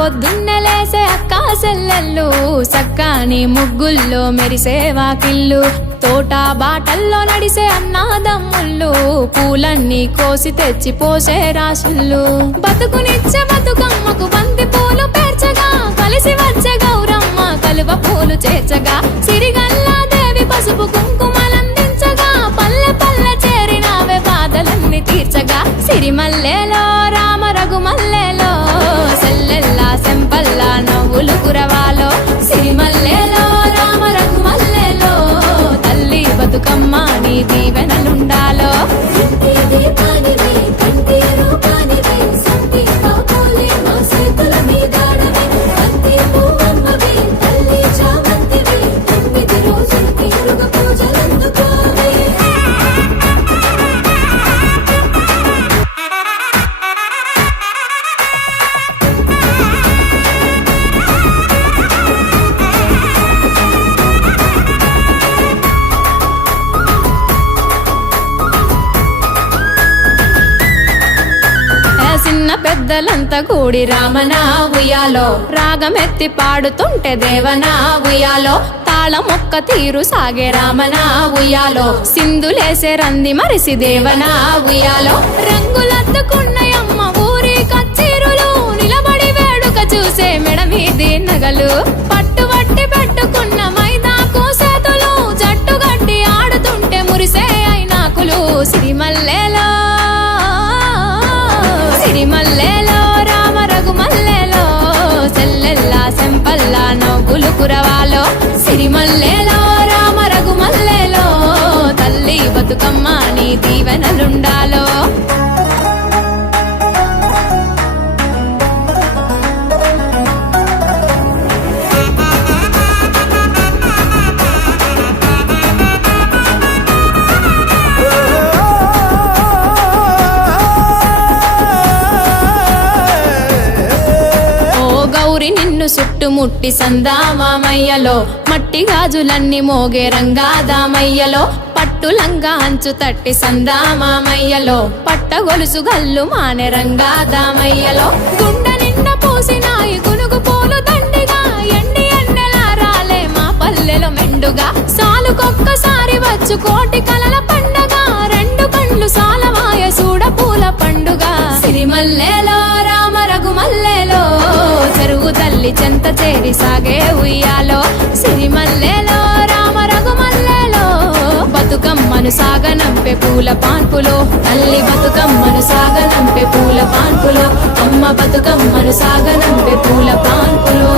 పొద్దున్నే లేసే అక్క సెల్లెళ్ళు సక్కాని ముగ్గుల్లో మెరిసే వాకిళ్ళు తోట బాటల్లో నడిసే అన్నాదమ్ముళ్ళు పూలన్నీ కోసి తెచ్చి పోసే రాసుళ్ళు బతుకునిచ్చే బతుకమ్మకు బంతి పూలు పేర్చగా కలిసి వచ్చే గౌరమ్మ కలువ పూలు చేర్చగా సిరిగల్లా దేవి పసుపు కుంకుమలందించగా పల్లె పల్లె చేరినావే బాధలన్నీ తీర్చగా సిరిమల్లెలో రామ రఘుమల్లెలో సెల్లెల్లా సెంపల్లా నవ్వులు కురవాలో సిరిమల్లెలో రామ రఘుమల్లెలో తల్లి బతుకమ్మ నీ దీవెనలుండాలో చిన్న పెద్దలంతా కూడి రామనా ఉయ్యాలో రాగమెత్తి పాడుతుంటే దేవనా ఉయ్యాలో తాళమొక్క తీరు సాగే రామనా ఉయ్యాలో సింధులేసే రంది మరిసి దేవనా ఉయ్యాలో రంగులద్దుకున్నయమ్మ ఊరి కచ్చీరులు నిలబడి వేడుక చూసే మెడ మీది నగలు పట్టుబట్టి పెట్టుకున్న మైదాకు సేతులు జట్టు గట్టి ఆడుతుంటే మురిసే అయినాకులు సిరిమల్లెలో సిరిమల్లెలో రామ రఘుమల్లెలో సెల్లెల్లా సెంపల్లా నవ్వులు కురవాలో సిరిమల్లెలో రామ రఘుమల్లెలో తల్లి బతుకమ్మ నీ దీవెనలుండాలో నిన్ను చుట్టుముట్టి సందామామయ్యలో మట్టి గాజులన్నీ మోగే రంగాదామయ్యలో పట్టులంగా అంచు తట్టి సందామామయ్యలో పట్టగొలుసు గల్లు మానే రంగాదామయ్యలో గుండె నిండా పూసినాయి గునుగు పూలు దండిగా ఎండి ఎన్నెలా రాలే మా పల్లెలో మెండుగా సాలుకొక్కసారి వచ్చు కోటి కలల పండగ రెండు కళ్ళు సాలవాయ చూడ పూల పండుగ సిరిమల్లెలో రామ రఘుమల్లెలో చెరువు తల్లి చెంత చేరి సాగే ఉయ్యాలో సిరిమల్లెలో రామ రఘుమల్లెలో బతుకమ్మను సాగనంపే పూల పాన్పులో తల్లి బతుకమ్మను సాగనంపే పూల పాన్పులో అమ్మ బతుకమ్మను సాగనంపే పూల పాన్పులో